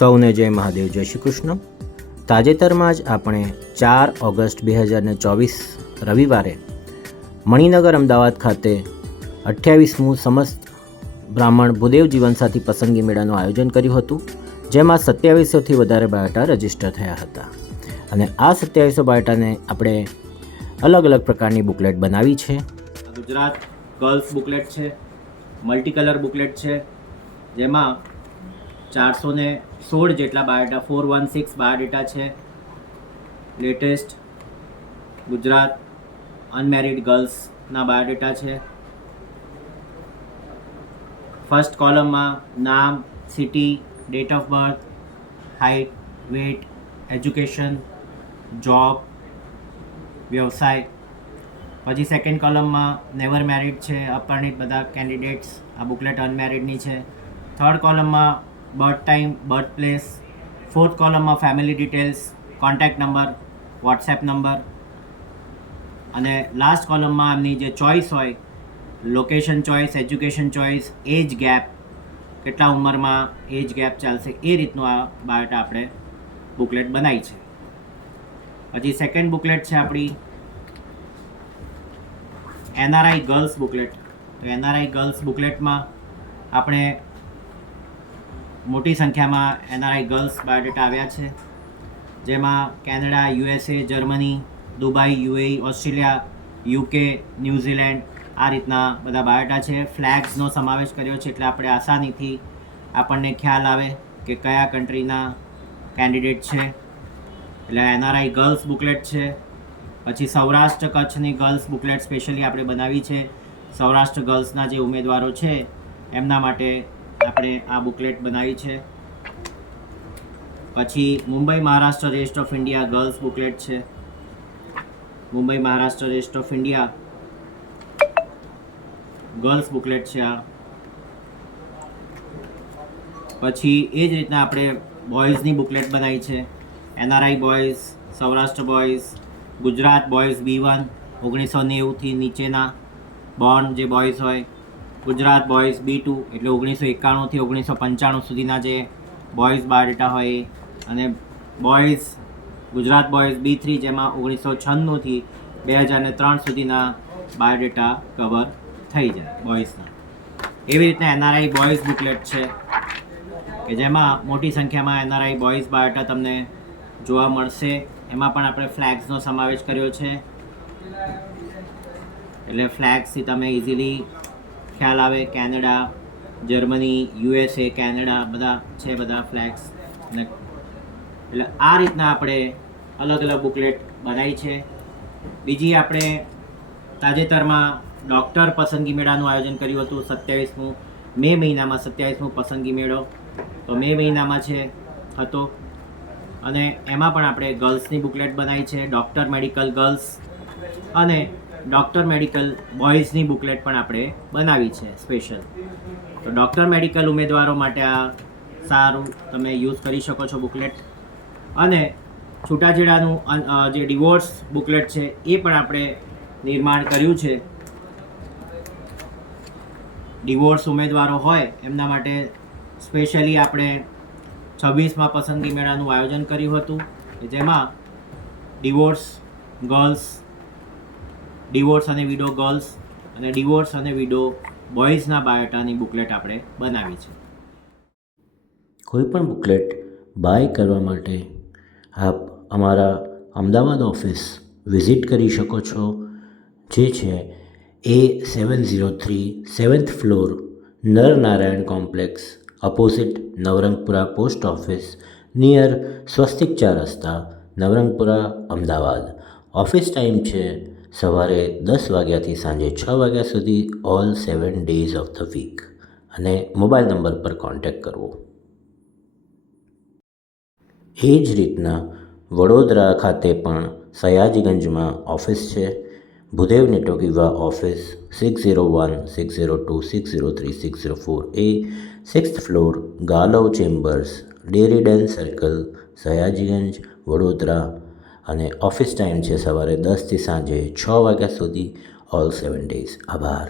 સૌને જય મહાદેવ, જય શ્રી કૃષ્ણ. તાજેતરમાં જ આપણે 4 ઓગસ્ટ 2024 રવિવારે મણિનગર અમદાવાદ ખાતે 28મું સમસ્ત બ્રાહ્મણ ભૂદેવ જીવનસાથી પસંદગી મેળાનું આયોજન કર્યું હતું, જેમાં 2700થી વધારે બાયોટા રજીસ્ટર થયા હતા. અને આ 2700 બાયોટાને આપણે અલગ અલગ પ્રકારની બુકલેટ બનાવી છે. ગુજરાત ગર્લ્સ બુકલેટ છે, મલ્ટી કલર બુકલેટ છે, જેમાં 416 જેટલા બાયોડા 416 બાયોડેટા છે. લેટેસ્ટ ગુજરાત અનમેરિડ ગર્લ્સના બાયોડેટા છે. ફર્સ્ટ કોલમમાં નામ, city, date of birth, height, weight, education, job, વ્યવસાય. પછી સેકન્ડ કોલમમાં નેવર મેરિડ છે, અપરિણિત બધા કેન્ડિડેટ્સ. આ બુકલેટ અનમેરિડની છે. થર્ડ કોલમમાં birth time, birth place. Fourth કોલમમાં family details, contact number, WhatsApp number. અને લાસ્ટ કોલમમાં એમની જે ચોઇસ હોય, location choice, education choice, age gap, કેટલા ઉંમરમાં એજ ગેપ ચાલશે, એ રીતનું આ બાયોટા આપણે બુકલેટ બનાવી છે. પછી સેકન્ડ બુકલેટ છે આપણી એનઆરઆઈ ગર્લ્સ બુકલેટ. તો એનઆરઆઈ ગર્લ્સ બુકલેટમાં આપણે મોટી સંખ્યામાં એનઆરઆઈ ગર્લ્સ બાયોડેટા આવ્યા છે, જેમાં Canada, USA, Germany, Dubai, UAE, Australia, UK, New Zealand, આ રીતના બધા બાયોડેટા છે. ફ્લેગ્સનો સમાવેશ કર્યો છે, એટલે આપણે આસાનીથી આપણને ખ્યાલ આવે કે કયા કન્ટ્રીના કેન્ડિડેટ છે. એટલે એનઆરઆઈ ગર્લ્સ બુકલેટ છે. પછી સૌરાષ્ટ્ર કચ્છની ગર્લ્સ બુકલેટ સ્પેશિયલી આપણે બનાવી છે. સૌરાષ્ટ્ર ગર્લ્સના જે ઉમેદવારો છે એમના માટે આપણે આ બુકલેટ બનાવી છે. પછી Mumbai Maharashtra rest of India girls booklet છે. Mumbai Maharashtra rest of India girls booklet છે આ. પછી એ જ રીતના આપણે બોયઝની બુકલેટ બનાવી છે. NRI boys, Saurashtra boys, Gujarat boys B1 1990થી નીચેના બોર્ન જે બોયઝ હોય, ગુજરાત બોયઝ B2 એટલે 1991થી 1995 સુધીના જે બોયઝ બાયોડેટા હોય એ, અને બોયઝ ગુજરાત બોયઝ B3 જેમાં 1996થી 2003 સુધીના બાયોડેટા કવર થઈ જાય બોયઝના. એવી રીતના એનઆરઆઈ બોયઝ બુકલેટ છે કે જેમાં મોટી સંખ્યામાં એનઆરઆઈ બોયઝ બાયોડેટા તમને જોવા મળશે. એમાં પણ આપણે ફ્લેગ્સનો સમાવેશ કર્યો છે, એટલે ફ્લેગ્સથી તમે ઇઝીલી ખ્યાલ આવે. કેનેડા, જર્મની, યુએસએ, કેનેડા બધા છે, બધા ફ્લેગ્સ. અને એટલે આ રીતના આપણે અલગ અલગ બુકલેટ બનાવી છે. બીજી આપણે તાજેતરમાં ડૉક્ટર પસંદગી મેળાનું આયોજન કર્યું હતું 27મું મે મહિનામાં. 27મું પસંદગી મેળો તો મે મહિનામાં હતો, અને એમાં પણ આપણે ગર્લ્સની બુકલેટ બનાવી છે. ડૉક્ટર મેડિકલ ગર્લ્સ અને ડૉક્ટર મેડિકલ બોયઝની બુકલેટ પણ આપણે બનાવી છે સ્પેશિયલ. તો ડૉક્ટર મેડિકલ ઉમેદવારો માટે આ સારું તમે યુઝ કરી શકો છો બુકલેટ. અને છૂટાછેડાનું જે ડિવોર્સ બુકલેટ છે એ પણ આપણે નિર્માણ કર્યું છે. ડિવોર્સ ઉમેદવારો હોય એમના માટે સ્પેશિયલી આપણે 26માં પસંદગી મેળાનું આયોજન કર્યું હતું, જેમાં ડિવોર્સ ગર્લ્સ, ડિવોર્સ અને વિડો ગર્લ્સ અને ડિવોર્સ અને વિડો બોયઝના બાયોટાની બુકલેટ આપણે બનાવી છે. કોઈપણ બુકલેટ બાય કરવા માટે આપ અમારા અમદાવાદ ઓફિસ વિઝિટ કરી શકો છો, જે છે A703 7th floor, Narnarayan complex, opposite Navrangpura post office, near Swastik 4 રસ્તા, નવરંગપુરા, અમદાવાદ. ઓફિસ ટાઈમ છે સવારે 10 વાગ્યાથી સાંજે 6 વાગ્યા સુધી, all 7 days of the week. અને મોબાઈલ નંબર પર કોન્ટેક્ટ કરવો. એ જ રીતના વડોદરા ખાતે પણ સયાજીગંજમાં ઓફિસ છે. Bhudev network Yuva office 601-602-603-604A, 6th floor, Galav chambers, dairy den circle, Sayajiganj, Vadodara. અને ઓફિસ ટાઈમ છે સવારે 10થી સાંજે 6 વાગ્યા સુધી, ઓલ 7 ડેઝ. આભાર.